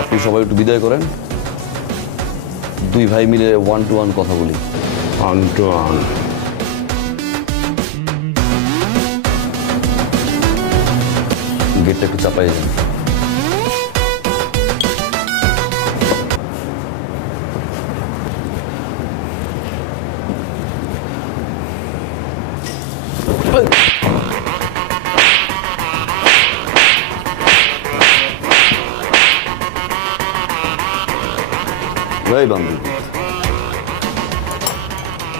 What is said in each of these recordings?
আপনি সবাই একটু বিদায় করেন, দুই ভাই মিলে 1-to-1 কথা বলি। 1-to-1 গেটটা একটু চাপাই যান। ভাই বান্ধব,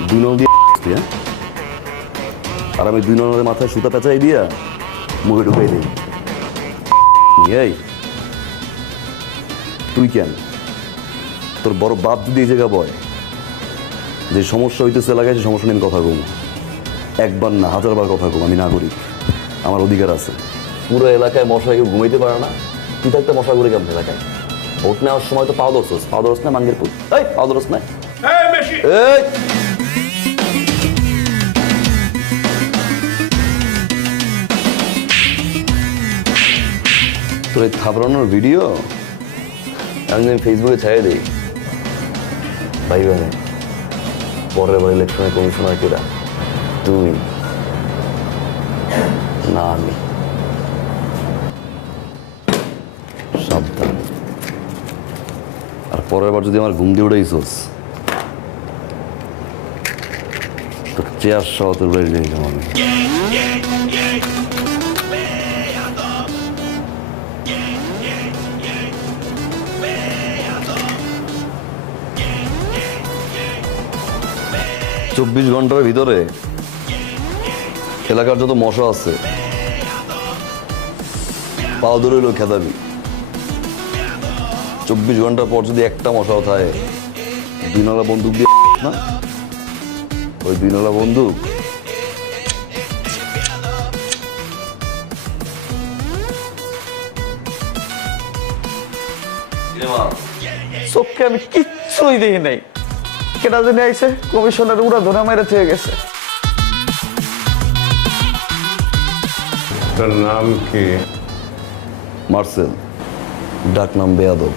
2 নল দিয়ে হ্যাঁ, আর আমি 2 নলের মাথায় সুতা পেঁচাই দিয়া মুখে ঢুকাই দিই। এই তুই কেন, তোর বড় বাপ যদি এই জায়গা বয় যে সমস্যা হইতেছে এলাকায়, সে সমস্যা নিয়ে আমি কথা কম, একবার না 1000বার কথা কম। আমি নাগরিক, আমার অধিকার আছে। পুরো এলাকায় মশা কেউ ঘুমাইতে পারে না, তুই থাকতে মশা করে কেমন এলাকায়? ভোট নেওয়ার সময় তো পাও ধরস না মাঙ্গের পুত, এই পাও ধরস না। এই তোর এই থাবড়ানোর ভিডিও আমি ফেসবুকে ছাড়িয়ে দিই। ভাই বোনে, পরের বার ইলেকশনে কমিশনার কেরা? তুই না আমি। সাবধান, আর পরের বার যদি আমার ঘুম দিয়ে উড়াইছোস তোর চেয়ার সহ তোর বাড়ি নিয়ে যাবো আমি। চব্বিশ ঘন্টার ভিতরে এলাকার যত মশা আছে পাও ধরে হইলেও খেদাবি। 24 ঘন্টা পর যদি একটা মশাও থাকে, 2 নলা বন্দুক দিয়ে না, ওই 2 নলা বন্দুক চোখে আমি কিচ্ছুই দেখি নাই। কেটা জানি আইসে কমিশনার উড়া ধরা মেরে থেকে গেছে। তোর নাম কি? মার্সেল, ডাক নাম বেয়াদব।